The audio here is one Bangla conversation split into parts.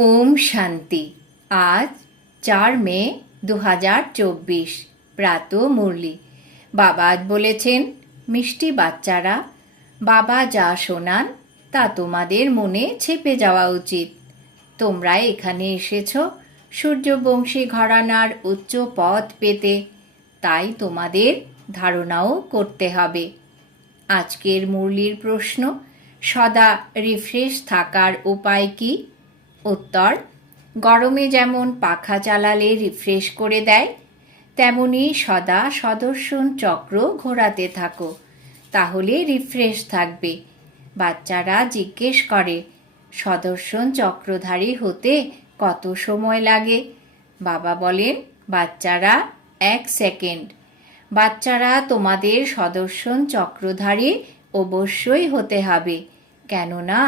ওম শান্তি। আজ চার মে দু হাজার চব্বিশ, প্রাত মুরলি। বাবা আজ বলেছেন, মিষ্টি বাচ্চারা, বাবা যা শোনান, তা তোমাদের মনে ছেপে যাওয়া উচিত। তোমরা এখানে এসেছ সূর্যবংশী ঘরানার উচ্চ পথ পেতে, তাই তোমাদের ধারণাও করতে হবে। আজকের মুরলির প্রশ্ন, সদা রিফ্রেশ থাকার উপায় কি? উত্তর, গরমে যেমন পাখা চালালে রিফ্রেশ করে দেয়, তেমনি সদা সদর্শন চক্র ঘোরাতে থাকো, তাহলে রিফ্রেশ থাকবে। বাচ্চারা জিজ্ঞেস করে, সদর্শন চক্রধারী হতে কত সময় লাগে? বাবা বলেন, বাচ্চারা এক সেকেন্ড বাচ্চারা তোমাদের সদর্শন চক্রধারী অবশ্যই হতে হবে, কেননা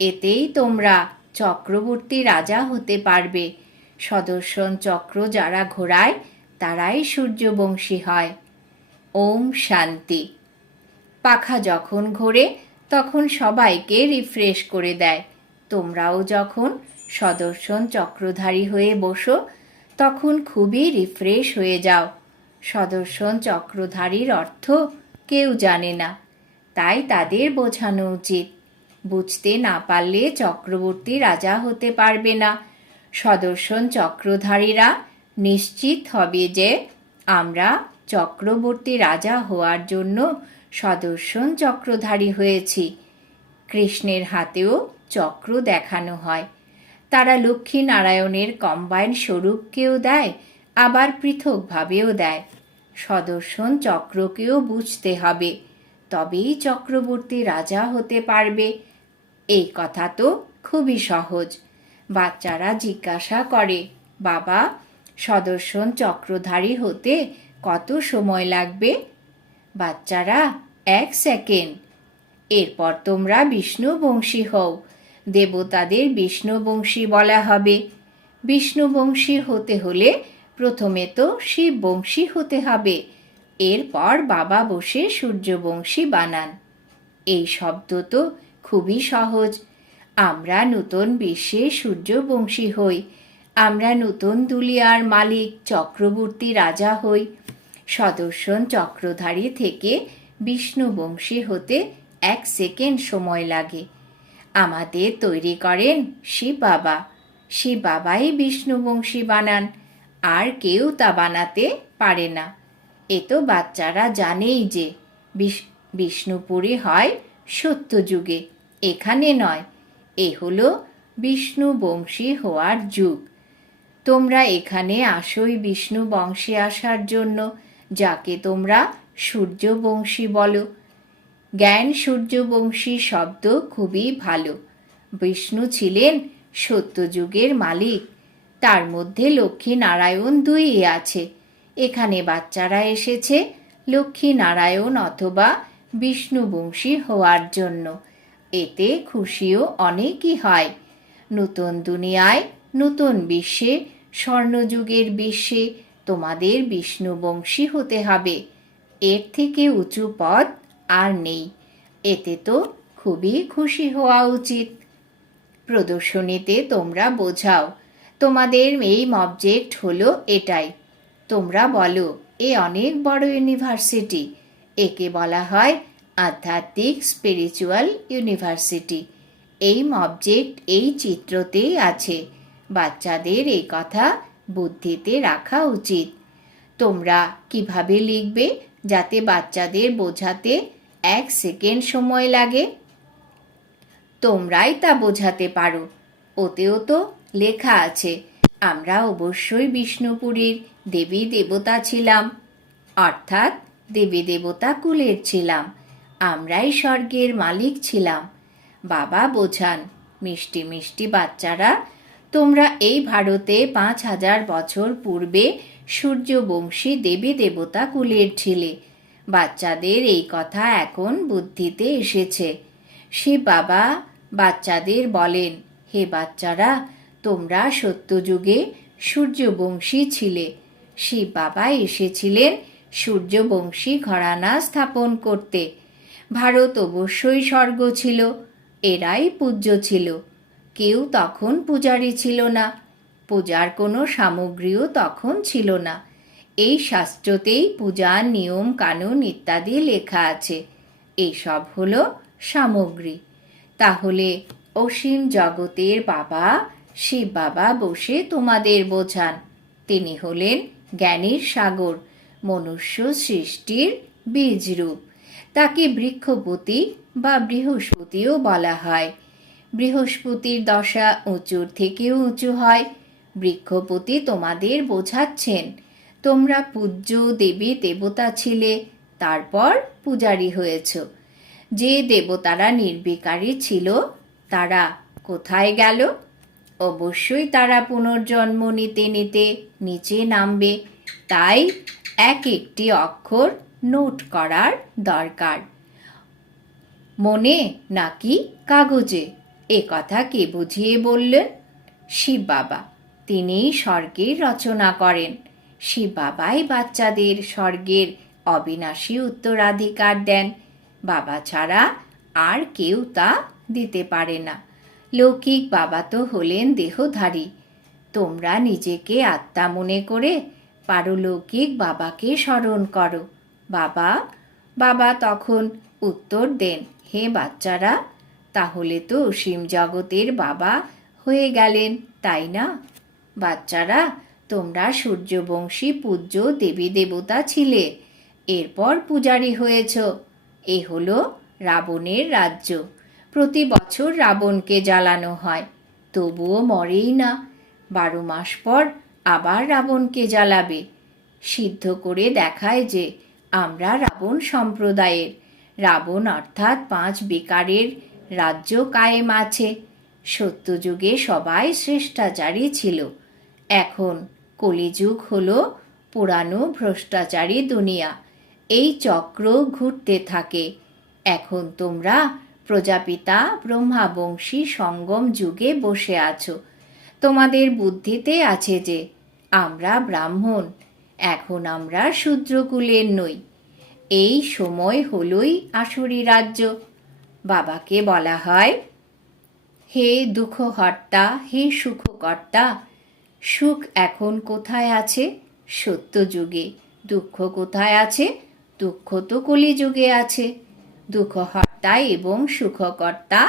এতেই তোমরা চক্রবর্তী রাজা হতে পারবে। সদর্শন চক্র যারা ঘোরায় তারাই সূর্যবংশী হয়। ওম শান্তি। পাখা যখন ঘোরে, তখন সবাইকে রিফ্রেশ করে দেয়। তোমরাও যখন সদর্শন চক্রধারী হয়ে বসো, তখন খুবই রিফ্রেশ হয়ে যাও। সদর্শন চক্রধারীর অর্থ কেউ জানে না। তাই তাদের বোঝানো উচিত। বুঝতে না পারলে চক্রবর্তী রাজা হতে পারবে না। সদর্শন চক্রধারীরা নিশ্চিত হবে যে আমরা চক্রবর্তী রাজা হওয়ার জন্য সদর্শন চক্রধারী হয়েছি। কৃষ্ণের হাতেও চক্র দেখানো হয়। তারা লক্ষ্মী নারায়ণের কম্বাইন স্বরূপকেও দেয়, আবার পৃথকভাবেও দেয়। সদর্শন চক্রকেও বুঝতে হবে, তবেই চক্রবর্তী রাজা হতে পারবে। এই কথা তো খুবই সহজ। বাচ্চারা জিজ্ঞাসা করে, বাবা, সদর্শন চক্রধারী হতে কত সময় লাগবে? বাচ্চারা, এক সেকেন্ড। এরপর তোমরা বিষ্ণুবংশী হও। দেবতাদের বিষ্ণুবংশী বলা হবে। বিষ্ণুবংশী হতে হলে প্রথমে তো শিববংশী হতে হবে। এরপর বাবা বসে সূর্যবংশী বানান। এই শব্দ তো খুবই সহজ। আমরা নূতন বিশ্বে সূর্যবংশী হই। আমরা নূতন দুলিয়ার মালিক, চক্রবর্তী রাজা হই। সদর্শন চক্রধারী থেকে বিষ্ণুবংশী হতে এক সেকেন্ড সময় লাগে। আমাদের তৈরি করেন শিব বাবা। শিব বাবাই বিষ্ণুবংশী বানান। আর কেউ তা বানাতে পারে না। এ তো বাচ্চারা জানেই যে বিষ- বিষ্ণুপুরী হয় সত্যযুগে। এখানে নয়। এ হলো বিষ্ণু বংশী হওয়ার যুগ। তোমরা এখানে আসোই বিষ্ণু বংশে আসার জন্য, যাকে তোমরা সূর্যবংশী বলো। জ্ঞান সূর্যবংশী শব্দ খুবই ভালো। বিষ্ণু ছিলেন সত্যযুগের মালিক। তার মধ্যে লক্ষ্মী নারায়ণ দুই আছে। এখানে বাচ্চারা এসেছে লক্ষ্মী নারায়ণ অথবা বিষ্ণুবংশী হওয়ার জন্য। এতে খুশিও অনেকই হয়। নতুন দুনিয়ায়, নতুন বিশ্বে, স্বর্ণযুগের বিশ্বে তোমাদের বিষ্ণুবংশী হতে হবে। এর থেকে উঁচু পদ আর নেই। এতে তো খুবই খুশি হওয়া উচিত। প্রদর্শনীতে তোমরা বোঝাও, তোমাদের মেইন অবজেক্ট হলো এটাই। তোমরা বলো, এ অনেক বড় ইউনিভার্সিটি। একে বলা হয় আধ্যাত্মিক স্পিরিচুয়াল ইউনিভার্সিটি এই অবজেক্ট এই চিত্রতেই আছে। বাচ্চাদের এই কথা বুদ্ধিতে রাখা উচিত। তোমরা কীভাবে লিখবে যাতে বাচ্চাদের বোঝাতে এক সেকেন্ড সময় লাগে? তোমরাই তা বোঝাতে পারো। ওতেও তো লেখা আছে, আমরা অবশ্যই বিষ্ণুপুরীর দেবী দেবতা ছিলাম। অর্থাৎ দেবী দেবতা কুলের ছিলাম। আমরাই স্বর্গের মালিক ছিলাম। বাবা বোঝান, মিষ্টি মিষ্টি বাচ্চারা, তোমরা এই ভারতে পাঁচ হাজার বছর পূর্বে সূর্যবংশী দেবী দেবতা কুলের ছিলে। বাচ্চাদের এই কথা এখন বুদ্ধিতে এসেছে। শিব বাবা বাচ্চাদের বলেন, হে বাচ্চারা, তোমরা সত্যযুগে সূর্যবংশী ছিলে। শিব বাবা এসেছিলেন সূর্যবংশী ঘরানা স্থাপন করতে। ভারত অবশ্যই স্বর্গ ছিল, এরাই পূজ্য ছিল। কেউ তখন পূজারী ছিল না, পূজার কোনো সামগ্রীও তখন ছিল না। এই শাস্ত্রতেই পূজার নিয়ম, কানুন ইত্যাদি লেখা আছে। এসব হলো সামগ্রী। তাহলে অসীম জগতের বাবা, শিব বাবা বসে তোমাদের বোঝান। তিনি হলেন জ্ঞানীর সাগর, মনুষ্য সৃষ্টির বীজরূপ। তাকে বৃক্ষপতি বা বৃহস্পতিও বলা হয়। বৃহস্পতির দশা উঁচুর থেকেও উঁচু হয়। বৃক্ষপতি তোমাদের বোঝাচ্ছেন, তোমরা পূজ্য, দেবী, দেবতা ছিলে, তারপর পূজারী হয়েছ। যে দেবতারা নির্বিকারী ছিল, তারা কোথায় গেল? অবশ্যই তারা পুনর্জন্ম নিতে নিতে নিচে নামবে। তাই এক একটি অক্ষর নোট করার দরকার। মনে নাকি কাগজে? এ কথা কে বুঝিয়ে বললেন? শিব বাবা। তিনি স্বর্গের রচনা করেন। শিব বাবাই বাচ্চাদের স্বর্গের অবিনাশী উত্তরাধিকার দেন। বাবা ছাড়া আর কেউ তা দিতে পারে না। লৌকিক বাবা তো হলেন দেহধারী। তোমরা নিজেকে আত্মা মনে করে পারলৌকিক বাবাকে স্মরণ করো। বাবা বাবা তখন উত্তর দেন, হে বাচ্চারা, তাহলে তো অসীম জগতের বাবা হয়ে গেলেন, তাই না? বাচ্চারা, তোমরা সূর্যবংশী পূজ্য দেবী দেবতা ছিলে, এরপর পূজারী হয়েছ, এ হলো রাবণের রাজ্য। প্রতি বছর রাবণকে জ্বালানো হয়, তবুও মরেই না, বারো মাস পর আবার রাবণকে জ্বালাবে। সিদ্ধ করে দেখায় যে আমরা রাবণ সম্প্রদায়ের। রাবণ অর্থাৎ পাঁচ বেকারের রাজ্য কায়েম আছে। সত্যযুগে সবাই শ্রেষ্টাচারী ছিল। এখন কলিযুগ হল পুরানো ভ্রষ্টাচারী দুনিয়া। এই চক্র ঘুরতে থাকে। এখন তোমরা প্রজাপিতা, ব্রহ্মাবংশী, সঙ্গম যুগে বসে আছো। তোমাদের বুদ্ধিতে আছে যে, আমরা ব্রাহ্মণ। এখন আমরা শূদ্রকুলের নই। এই সময় হলই আসুরি রাজ্য। বাবাকে বলা হয়, হে দুঃখহর্তা হে সুখকর্তা, সুখ এখন কোথায় আছে? সত্যযুগে দুঃখ কোথায় আছে? দুঃখ তো কলিযুগে আছে। দুঃখহর্তা এবং সুখকর্তা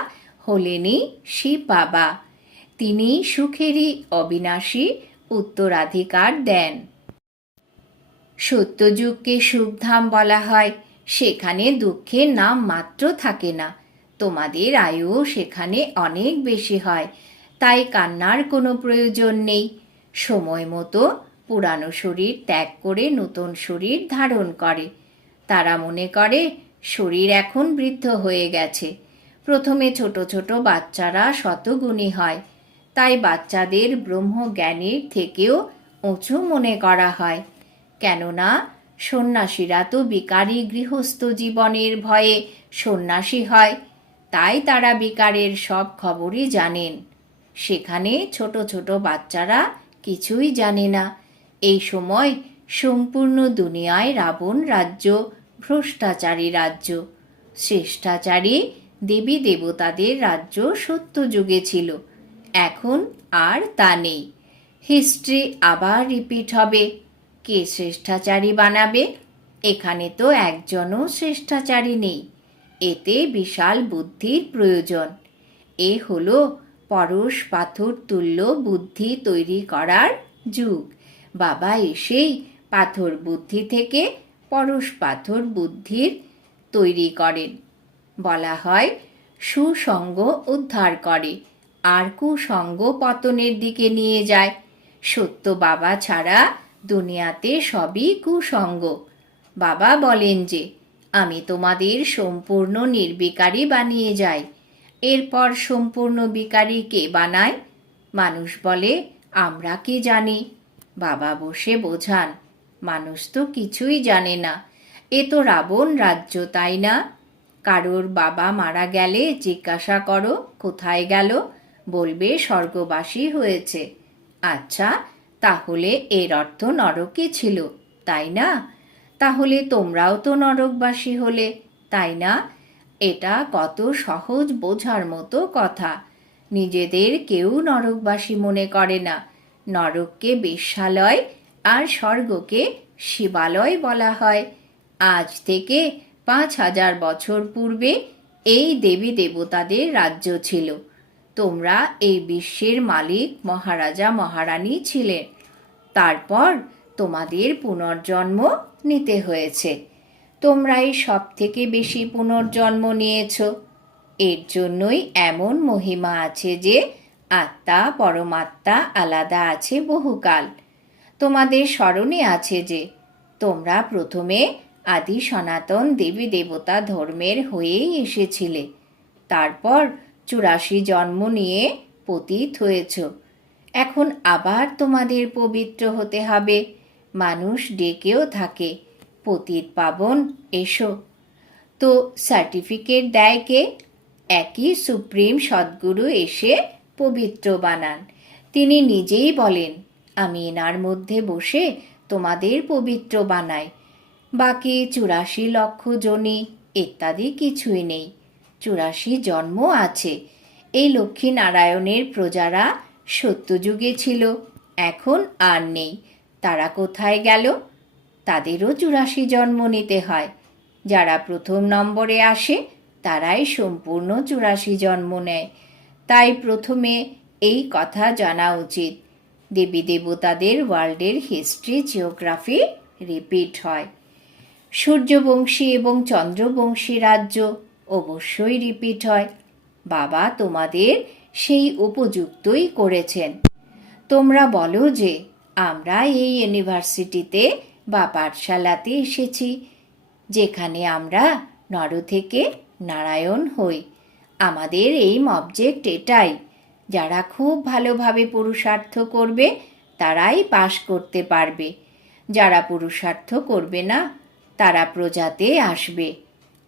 হলেনই শিব বাবা। তিনি সুখেরই অবিনাশী উত্তরাধিকার দেন। সত্যযুগকে সুখধাম বলা হয়। সেখানে দুঃখের নাম মাত্র থাকে না। তোমাদের আয়ু সেখানে অনেক বেশি হয়। তাই কান্নার কোনো প্রয়োজন নেই। সময় মতো পুরানো শরীর ত্যাগ করে নতুন শরীর ধারণ করে। তারা মনে করে, শরীর এখন বৃদ্ধ হয়ে গেছে। প্রথমে ছোট ছোট বাচ্চারা শতগুণী হয়। তাই বাচ্চাদের ব্রহ্মজ্ঞানীর থেকেও উঁচু মনে করা হয়। কেননা সন্ন্যাসীরা তো বিকারী গৃহস্থ জীবনের ভয়ে সন্ন্যাসী হয়, তাই তারা বিকারের সব খবরই জানেন। সেখানে ছোট ছোট বাচ্চারা কিছুই জানে না। এই সময় সম্পূর্ণ দুনিয়ায় রাবণ রাজ্য, ভ্রষ্টাচারী রাজ্য। শ্রেষ্ঠাচারী দেবী দেবতাদের রাজ্য সত্য যুগে ছিল। এখন আর তা নেই। হিস্ট্রি আবার রিপিট হবে। কে শ্রেষ্ঠাচারী বানাবে? এখানে তো একজনও শ্রেষ্ঠাচারী নেই। এতে বিশাল বুদ্ধির প্রয়োজন। এ হলো পরশ পাথর তুল্য বুদ্ধি তৈরি করার যুগ। বাবা এসেই পাথর বুদ্ধি থেকে পরশ পাথর বুদ্ধির তৈরি করেন। বলা হয়, সুসঙ্গ উদ্ধার করে। আর কুসঙ্গ পতনের দিকে নিয়ে যায়। সত্য বাবা ছাড়া দুনিয়াতে সবই কুসঙ্গ বাবা বলেন যে, আমি তোমাদের সম্পূর্ণ নির্বিকারী বানিয়ে যাই। এরপর সম্পূর্ণ বিকারী কে বানায়? মানুষ বলে, আমরা কি জানি? বাবা বসে বোঝান, মানুষ তো কিছুই জানে না। এ তো রাবণ রাজ্য, তাই না? কারোর বাবা মারা গেলে জিজ্ঞাসা করো, কোথায় গেল? বলবে, স্বর্গবাসী হয়েছে। আচ্ছা তাহলে এর অর্থ নরকে ছিল? তাই না? তাহলে তোমরাও তো নরকবাসী হলে, তাই না? এটা কত সহজ বোঝার মতো কথা। নিজেদের কেউ নরকবাসী মনে করে না। নরককে বেশ্যালয় আর স্বর্গকে শিবালয় বলা হয়। আজ থেকে পাঁচ হাজার বছর পূর্বে এই দেবী দেবতাদের রাজ্য ছিল। তোমরা এই বিশ্বের মালিক, মহারাজা, মহারানী ছিলেন তারপর তোমাদের পুনর্জন্ম নিতে হয়েছে। তোমরাই সব থেকে বেশি পুনর্জন্ম নিয়েছ। এর জন্যই এমন মহিমা আছে যে, আত্মা, পরমাত্মা আলাদা আছে বহুকাল। তোমাদের স্মরণে আছে যে, তোমরা প্রথমে আদি সনাতন দেবী দেবতা ধর্মের হয়েই এসেছিলে। তারপর চুরাশি জন্ম নিয়ে পতিত হয়েছ। এখন আবার তোমাদের পবিত্র হতে হবে। মানুষ ডেকেও থাকে। পতিত পাবন, এসো। তো সার্টিফিকেট দেয় কে একই সুপ্রিম সদ্গুরু এসে পবিত্র বানান। তিনি নিজেই বলেন, আমি এনার মধ্যে বসে তোমাদের পবিত্র বানাই। বাকি চুরাশি লক্ষ জনি, ইত্যাদি কিছুই নেই। চুরাশি জন্ম আছে। এই লক্ষ্মী নারায়ণের প্রজারা সত্যযুগে ছিল, এখন আর নেই। তারা কোথায় গেল? তাদেরও চুরাশি জন্ম নিতে হয়। যারা প্রথম নম্বরে আসে, তারাই সম্পূর্ণ চুরাশি জন্ম নেয়। তাই প্রথমে এই কথা জানা উচিত। দেবী দেবতাদের ওয়ার্ল্ডের হিস্ট্রি, জিওগ্রাফি রিপিট হয়। সূর্যবংশী এবং চন্দ্রবংশী রাজ্য অবশ্যই রিপিট হয়। বাবা তোমাদের সেই উপযুক্তই করেছেন। তোমরা বলো যে, আমরা এই ইউনিভার্সিটিতে বা পাঠশালাতে এসেছি, যেখানে আমরা নর থেকে নারায়ণ হই। আমাদের এই অবজেক্ট এটাই। যারা খুব ভালোভাবে পুরুষার্থ করবে, তারাই পাশ করতে পারবে। যারা পুরুষার্থ করবে না, তারা প্রজাতে আসবে।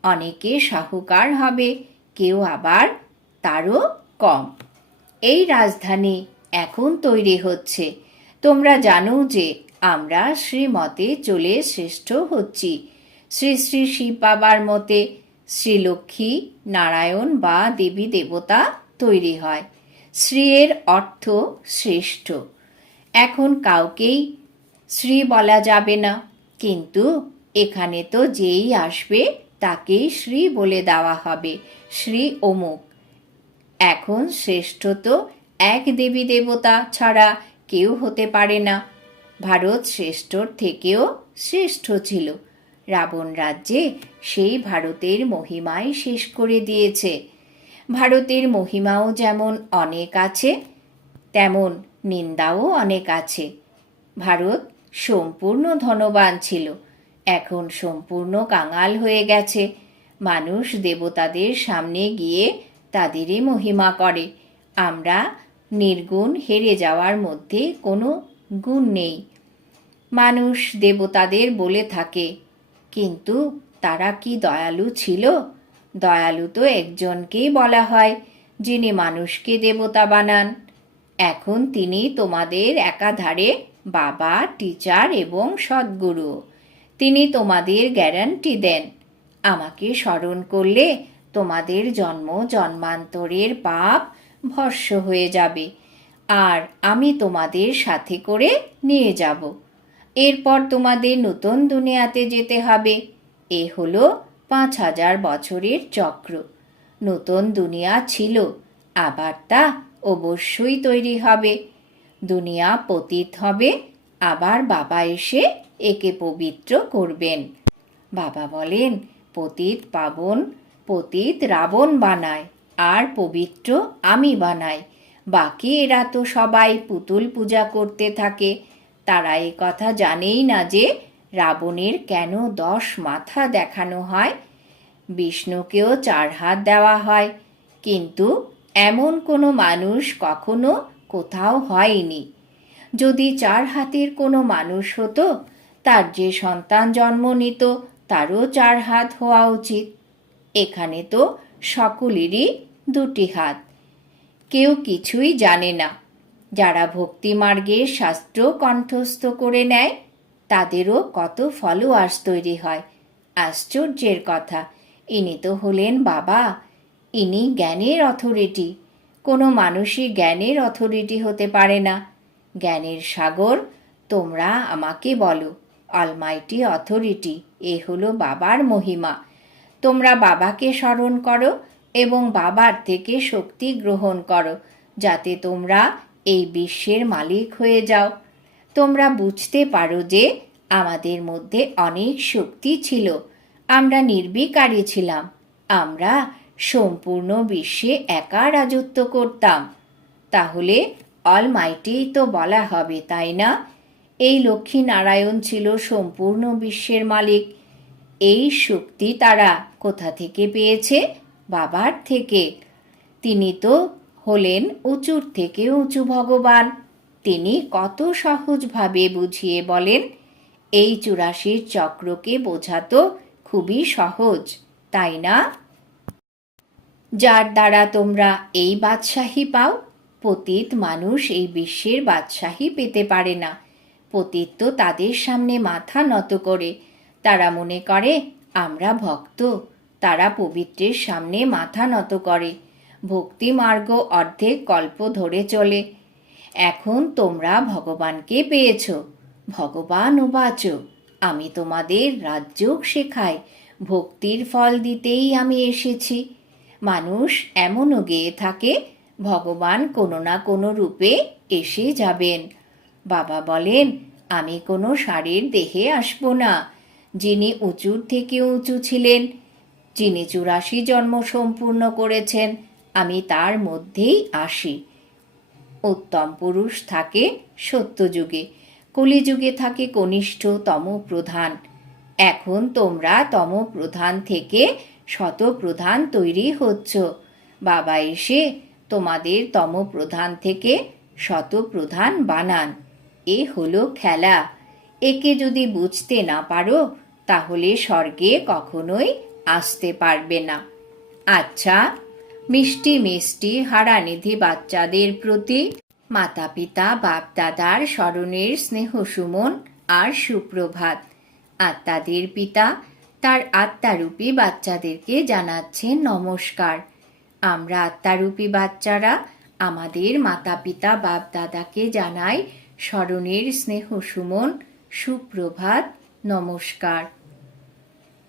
অনেকে সাহুকার হবে, কেউ আবার তারও কম। এই রাজধানী এখন তৈরি হচ্ছে। তোমরা জানো যে আমরা শ্রীমতে চলে শ্রেষ্ঠ হচ্ছি। শ্রী শ্রী শিব বাবার মতে শ্রীলক্ষ্মী নারায়ণ বা দেবী দেবতা তৈরি হয়। শ্রীয়ের অর্থ শ্রেষ্ঠ। এখন কাউকেই শ্রী বলা যাবে না। কিন্তু এখানে তো যেই আসবে তাকেই শ্রী বলে দেওয়া হবে, শ্রী অমুক। এখন শ্রেষ্ঠ তো এক দেবী দেবতা ছাড়া কেউ হতে পারে না। ভারত শ্রেষ্ঠর থেকেও শ্রেষ্ঠ ছিল। রাবণ রাজ্যে সেই ভারতের মহিমাই শেষ করে দিয়েছে। ভারতের মহিমাও যেমন অনেক আছে, তেমন নিন্দাও অনেক আছে। ভারত সম্পূর্ণ ধনবান ছিল। এখন সম্পূর্ণ কাঙাল হয়ে গেছে। মানুষ দেবতাদের সামনে গিয়ে তাদেরই মহিমা করে। আমরা নির্গুণ হেরে যাওয়ার মধ্যে কোনো গুণ নেই। মানুষ দেবতাদের বলে থাকে, কিন্তু তারা কি দয়ালু ছিল? দয়ালু তো একজনকেই বলা হয়, যিনি মানুষকে দেবতা বানান। এখন তিনি তোমাদের একাধারে বাবা, টিচার এবং সদ্গুরু। তিনি তোমাদের গ্যারান্টি দেন। আমাকে স্মরণ করলে তোমাদের জন্ম, জন্মান্তরের পাপ ভস্য হয়ে যাবে। আর আমি তোমাদের সাথে করে নিয়ে যাব। এরপর তোমাদের নতুন দুনিয়াতে যেতে হবে। এ হলো পাঁচ হাজার বছরের চক্র। নতুন দুনিয়া ছিল, আবার তা অবশ্যই তৈরি হবে। দুনিয়া পতিত হবে, আবার বাবা এসে একে পবিত্র করবেন। বাবা বলেন, পতিত পাবন, পতিত রাবণ বানায়, আর পবিত্র আমি বানাই। বাকি এরা তো সবাই পুতুল পূজা করতে থাকে। তারা এই কথা জানেই না যে রাবণের কেন দশ মাথা দেখানো হয়। বিষ্ণুকেও চার হাত দেওয়া হয়। কিন্তু এমন কোনো মানুষ কখনো কোথাও হয়নি। যদি চার হাতের কোনো মানুষ হতো তার যে সন্তান জন্ম নিত, তারও চার হাত হওয়া উচিত। এখানে তো সকলেরই দুটি হাত। কেউ কিছুই জানে না। যারা ভক্তিমার্গের শাস্ত্র কণ্ঠস্থ করে নেয়, তাদেরও কত ফলোয়ার্স তৈরি হয়। আশ্চর্যের কথা, ইনি তো হলেন বাবা। ইনি জ্ঞানের অথরিটি কোনো মানুষই জ্ঞানের অথরিটি হতে পারে না। জ্ঞানের সাগর তোমরা আমাকে বলো। অলমাইটি অথরিটি এ হলো বাবার মহিমা। তোমরা বাবাকে স্মরণ করো এবং বাবার থেকে শক্তি গ্রহণ করো, যাতে তোমরা এই বিশ্বের মালিক হয়ে যাও। তোমরা বুঝতে পারো যে আমাদের মধ্যে অনেক শক্তি ছিল। আমরা নির্বিকারী ছিলাম। আমরা সম্পূর্ণ বিশ্বে একা রাজত্ব করতাম। তাহলে অলমাইটি তো বলা হবে, তাই না? এই লক্ষ্মী নারায়ণ ছিল সম্পূর্ণ বিশ্বের মালিক। এই শক্তি তারা কোথা থেকে পেয়েছে? বাবার থেকে। তিনি তো হলেন উঁচুর থেকে উঁচু ভগবান। তিনি কত সহজভাবে বুঝিয়ে বলেন, এই চুরাশির চক্রকে বোঝা তো খুবই সহজ, তাই না? যার দ্বারা তোমরা এই বাদশাহী পাও, পতিত মানুষ এই বিশ্বের বাদশাহী পেতে পারে না। পতিত তো তাদের সামনে মাথা নত করে। তারা মনে করে, আমরা ভক্ত। তারা পবিত্রের সামনে মাথা নত করে। ভক্তি মার্গ অর্ধেক কল্প ধরে চলে। এখন তোমরা ভগবানকে পেয়েছ। ভগবান উবাচ আমি তোমাদের রাজযোগ শেখাই। ভক্তির ফল দিতেই আমি এসেছি। মানুষ এমনও গেয়ে থাকে, ভগবান কোনো না কোনো রূপে এসে যাবেন। বাবা বলেন, আমি কোনো শাড়ির দেহে আসব না। যিনি উঁচুর থেকে উঁচু ছিলেন, যিনি চুরাশি জন্ম সম্পূর্ণ করেছেন, আমি তার মধ্যেই আসি। উত্তম পুরুষ থাকে সত্যযুগে, কলিযুগে থাকে কনিষ্ঠ তম প্রধান। এখন তোমরা তম প্রধান থেকে শত প্রধান তৈরি হচ্ছ। বাবা এসে তোমাদের তম প্রধান থেকে শত প্রধান বানান। এ হলো খেলা। একে যদি বুঝতে না পারো, তাহলে স্বর্গে কখনোই আসতে পারবে না। আচ্ছা মিষ্টি মিষ্টি হারানিধি বাচ্চাদের প্রতি মাতা পিতা বাপ দাদার স্মরণের স্নেহ সুমন আর সুপ্রভাত। আত্মাদের পিতা তার আত্মারূপী বাচ্চাদেরকে জানাচ্ছেন নমস্কার। আমরা আত্মারূপী বাচ্চারা আমাদের মাতা পিতা বাপ দাদাকে জানাই স্মরণের স্নেহ সুমন, সুপ্রভাত, নমস্কার।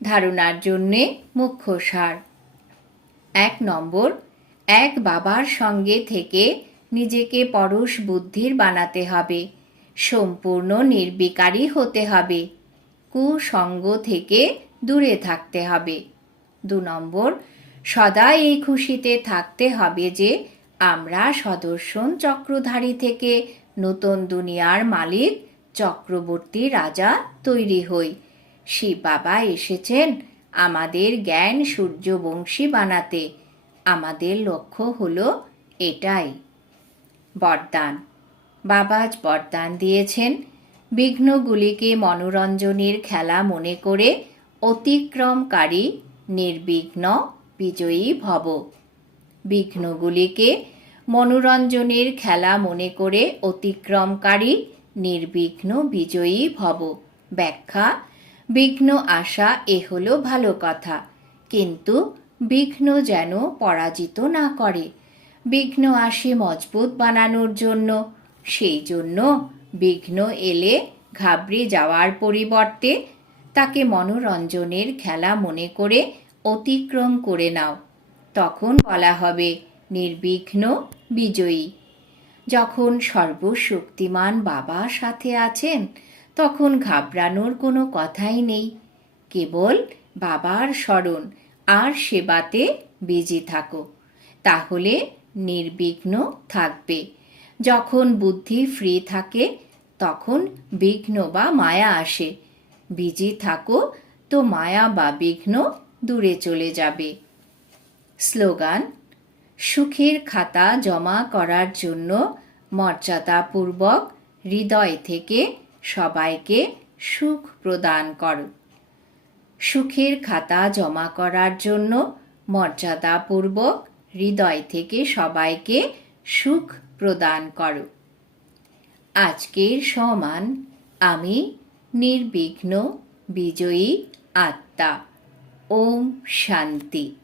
ধারণার জন্যে মুখ্য সার। এক নম্বর, এক বাবার সঙ্গে থেকে নিজেকে পরশ বুদ্ধির বানাতে হবে, সম্পূর্ণ নির্বিকারী হতে হবে, কুসঙ্গ থেকে দূরে থাকতে হবে। দু নম্বর, সদা এই খুশিতে থাকতে হবে যে আমরা সদর্শন চক্রধারী থেকে নতুন দুনিয়ার মালিক, চক্রবর্তী রাজা তৈরি হই। শিব বাবা এসেছেন আমাদের জ্ঞান সূর্যবংশী বানাতে। আমাদের লক্ষ্য হলো এটাই। বরদান। বাবাজ বরদান দিয়েছেন। বিঘ্নগুলিকে মনোরঞ্জনের খেলা মনে করে অতিক্রমকারী, নির্বিঘ্ন, বিজয়ী ভব। বিঘ্নগুলিকে মনোরঞ্জনের খেলা মনে করে অতিক্রমকারী, নির্বিঘ্ন বিজয়ী ভব। ব্যাখ্যা, বিঘ্ন আসা এ হলো ভালো কথা। কিন্তু বিঘ্ন যেন পরাজিত না করে। বিঘ্ন আসে মজবুত বানানোর জন্য। সেই জন্য বিঘ্ন এলে ঘাবড়ে যাওয়ার পরিবর্তে তাকে মনোরঞ্জনের খেলা মনে করে অতিক্রম করে নাও। তখন বলা হবে নির্বিঘ্ন বিজয়ী। যখন সর্বশক্তিমান বাবা সাথে আছেন, তখন ঘাবড়ানোর কোনো কথাই নেই। কেবল বাবার স্মরণ আর সেবাতে বিজি থাকো। তাহলে নির্বিঘ্ন থাকবে। যখন বুদ্ধি ফ্রি থাকে, তখন বিঘ্ন বা মায়া আসে। বিজি থাকো তো মায়া বা বিঘ্ন দূরে চলে যাবে। স্লোগান সুখের খাতা জমা করার জন্য মর্যাদাপূর্বক হৃদয় থেকে সবাইকে সুখ প্রদান করো। সুখের খাতা জমা করার জন্য মর্যাদাপূর্বক হৃদয় থেকে সবাইকে সুখ প্রদান করো। আজকের সমান আমি নির্বিঘ্ন বিজয়ী আত্মা। ওম শান্তি।